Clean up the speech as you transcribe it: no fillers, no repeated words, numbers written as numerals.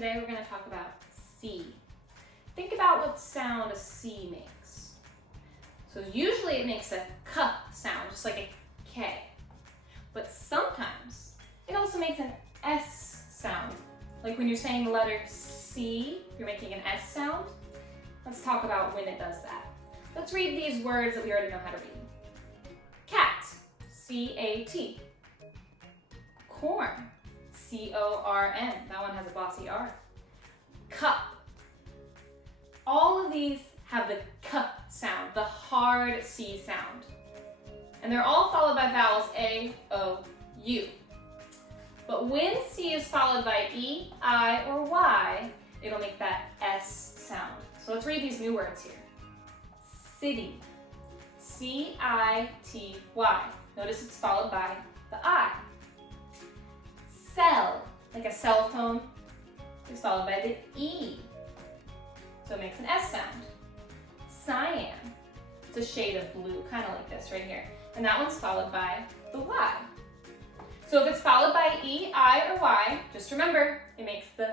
Today we're going to talk about C. Think about what sound a C makes. So usually it makes a K sound, just like a K. But sometimes it also makes an S sound. Like when you're saying the letter C, you're making an S sound. Let's talk about when it does that. Let's read these words that we already know how to read. Cat, C-A-T. Corn, C-O-R-N. That one has a bossy R. Cup. All of these have the K sound, the hard C sound. And they're all followed by vowels A, O, U. But when C is followed by E, I, or Y, it'll make that S sound. So let's read these new words here. City, C-I-T-Y. Notice it's followed by the I. Cell, like a cell phone, is followed by the E. So it makes an S sound. Cyan, it's a shade of blue, kind of like this right here. And that one's followed by the Y. So if it's followed by E, I, or Y, just remember, it makes the